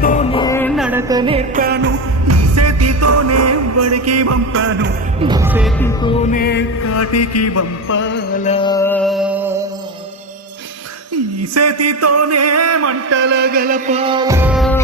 చేతితోనే నడక నేర్పాను, ఈ చేతితోనే బడికి పంపాను, ఈ చేతితోనే కాటికి పంపాలా, ఈ చేతితోనే మంటల గలపాలా.